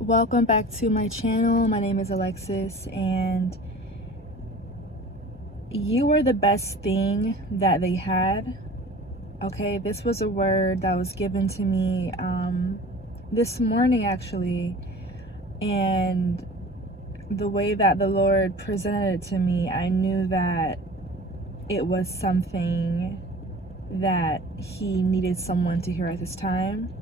Welcome back to my channel. My name is Alexis, and you were the best thing that they had. Okay, this was a word that was given to me this morning, actually, and the way that the Lord presented it to me, I knew that it was something that He needed someone to hear at this time.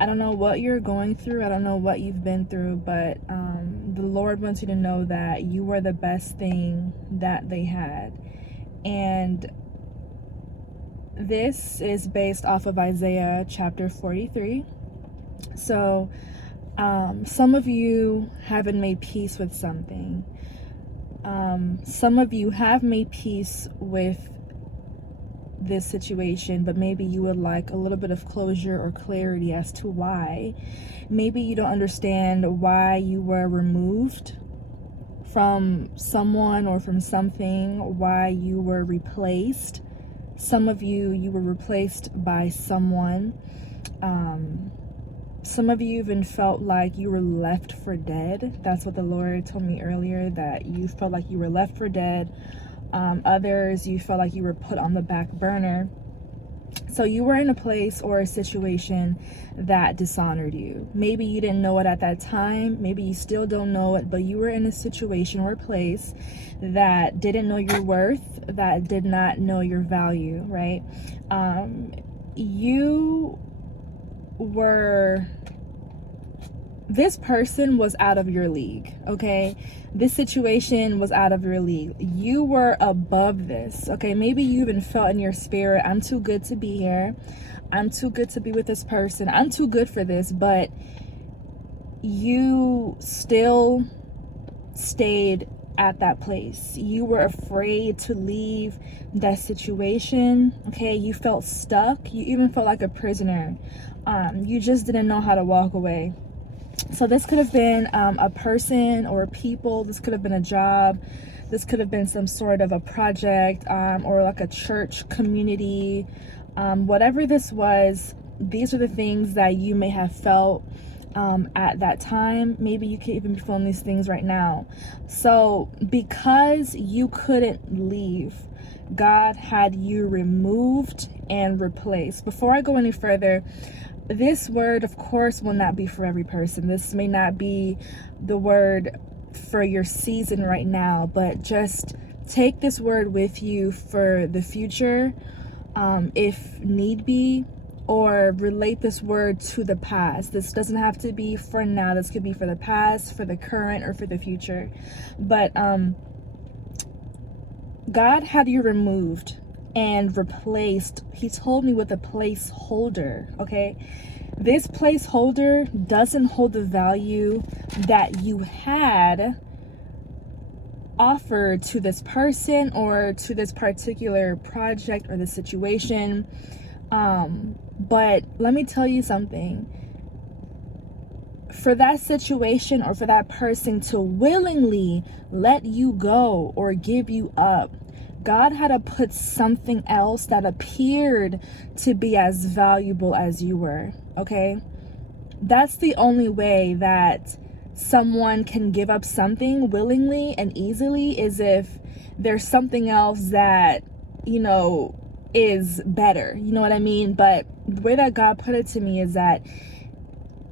I don't know what you're going through. I don't know what you've been through, but the Lord wants you to know that you were the best thing that they had. And this is based off of Isaiah chapter 43. So some of you haven't made peace with something. Some of you have made peace with this situation, but maybe you would like a little bit of closure or clarity as to why. Maybe you don't understand why you were removed from someone or from something, why you were replaced. Some of you were replaced by someone. Some of you even felt like you were left for dead. That's what the Lord told me earlier, that you felt like you were left for dead. Others, you felt like you were put on the back burner. So you were in a place or a situation that dishonored you. Maybe you didn't know it at that time. Maybe you still don't know it, but you were in a situation or a place that didn't know your worth, that did not know your value, right? This person was out of your league, okay? This situation was out of your league. You were above this, okay? Maybe you even felt in your spirit, I'm too good to be here. I'm too good to be with this person. I'm too good for this, but you still stayed at that place. You were afraid to leave that situation, okay? You felt stuck. You even felt like a prisoner. You just didn't know how to walk away. So this could have been a person or people. This could have been a job. This could have been some sort of a project or like a church community. Whatever this was, these are the things that you may have felt at that time. Maybe you could even be feeling these things right now. So because you couldn't leave, God had you removed and replaced. Before I go any further, this word, of course, will not be for every person. This may not be the word for your season right now, but just take this word with you for the future, if need be, or relate this word to the past. This doesn't have to be for now. This could be for the past, for the current, or for the future. But God had you removed and replaced. He told me with a placeholder, okay? This placeholder doesn't hold the value that you had offered to this person or to this particular project or the situation. But let me tell you something. For that situation or for that person to willingly let you go or give you up, God had to put something else that appeared to be as valuable as you were, okay? That's the only way that someone can give up something willingly and easily, is if there's something else that, is better. You know what I mean? But the way that God put it to me is that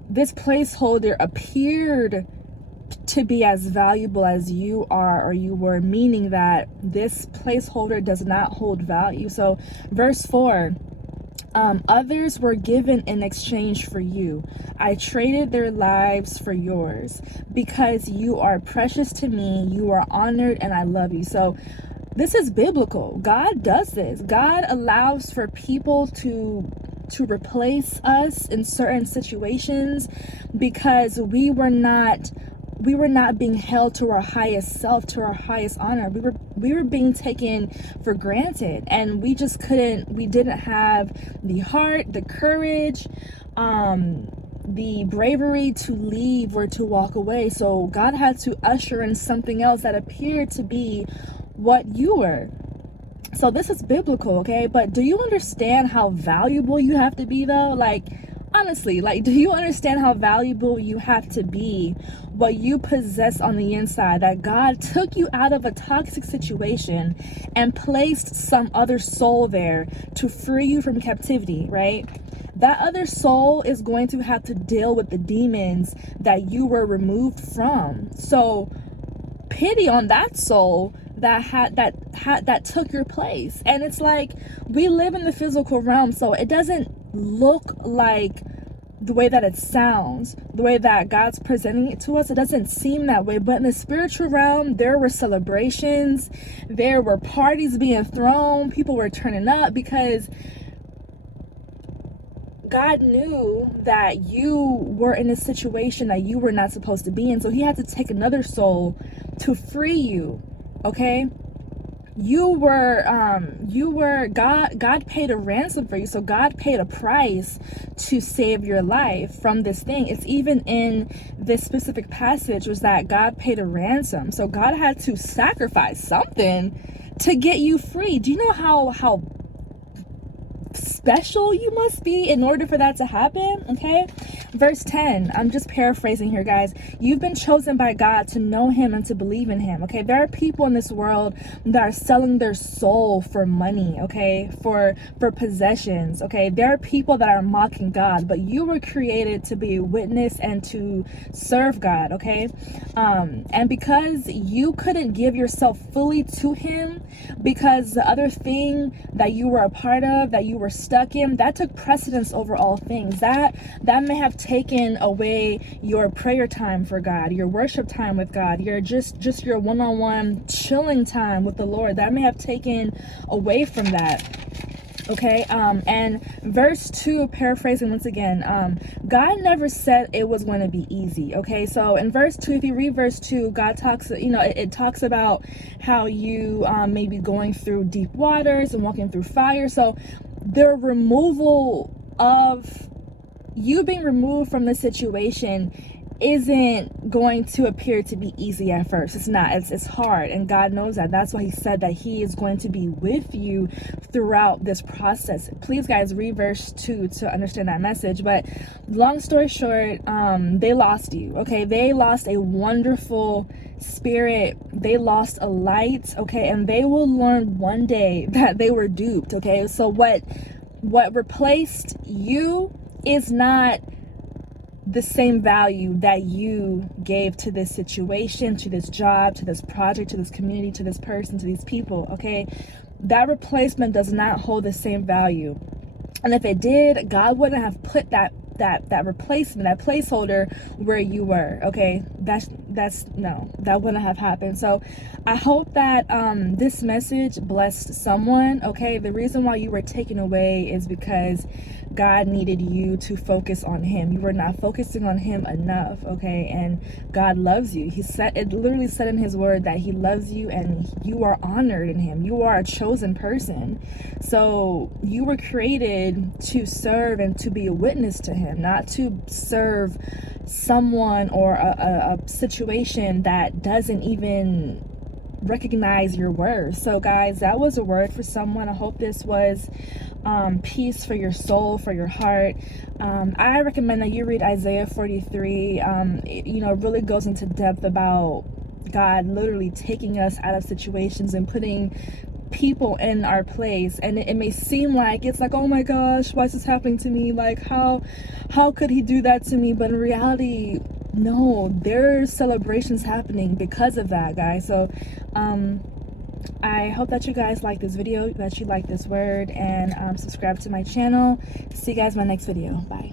this placeholder appeared to be as valuable as you are or you were, meaning that this placeholder does not hold value. So verse 4, others were given in exchange for you. I traded their lives for yours. Because you are precious to me, you are honored, and I love you. So this is biblical. God does this. God allows for people to replace us in certain situations because we were not being held to our highest self, to our highest honor. We were being taken for granted, and we didn't have the heart, the courage, the bravery to leave or to walk away. So God had to usher in something else that appeared to be what you were. So this is biblical, okay? But do you understand how valuable you have to be, though? Like, Honestly, like, do you understand how valuable you have to be, what you possess on the inside, that God took you out of a toxic situation and placed some other soul there to free you from captivity, right? That other soul is going to have to deal with the demons that you were removed from. So pity on that soul that took your place. And it's like, we live in the physical realm, so it doesn't look like the way that it sounds, the way that God's presenting it to us. It doesn't seem that way. But in the spiritual realm, there were celebrations, there were parties being thrown, people were turning up, because God knew that you were in a situation that you were not supposed to be in. So he had to take another soul to free you. Okay? God paid a ransom for you. So God paid a price to save your life from this thing. It's even in this specific passage, was that God paid a ransom. So God had to sacrifice something to get you free. Do you know how special you must be in order for that to happen? Okay, verse 10, I'm just paraphrasing here, guys. You've been chosen by God to know him and to believe in him. Okay, there are people in this world that are selling their soul for money, okay, for possessions. Okay, there are people that are mocking God, but you were created to be a witness and to serve God. Okay, and because you couldn't give yourself fully to him, because the other thing that you were a part of, that you were stuck in, that took precedence over all things. That may have taken away your prayer time for God, your worship time with God, your just your one-on-one chilling time with the Lord. That may have taken away from that. Okay, and verse 2, paraphrasing once again, God never said it was going to be easy. Okay, so in verse 2, if you read verse 2, God talks, it talks about how you may be going through deep waters and walking through fire. So the removal of you being removed from the situation isn't going to appear to be easy at first. It's not. It's hard, and God knows that. That's why he said that he is going to be with you throughout this process. Please, guys, read verse 2 to understand that message. But long story short, they lost you. Okay, they lost a wonderful spirit. They lost a light. Okay, and they will learn one day that they were duped. Okay, so what replaced you is not the same value that you gave to this situation, to this job, to this project, to this community, to this person, to these people. Okay, that replacement does not hold the same value. And if it did, God wouldn't have put that replacement, that placeholder where you were. Okay, that wouldn't have happened. So I hope that this message blessed someone. Okay, the reason why you were taken away is because God needed you to focus on him. You were not focusing on him enough. Okay, and God loves you. It literally said in his word that he loves you and you are honored in him. You are a chosen person. So you were created to serve and to be a witness to him, not to serve someone or a situation that doesn't even recognize your worth. So guys, that was a word for someone. I hope this was peace for your soul, for your heart. I recommend that you read Isaiah 43. It really goes into depth about God literally taking us out of situations and putting people in our place. And it may seem like it's like, oh my gosh, why is this happening to me? Like, how could he do that to me? But in reality, no, there's celebrations happening because of that, guys. So I hope that you guys like this video, that you like this word, and subscribe to my channel. See you guys in my next video. Bye.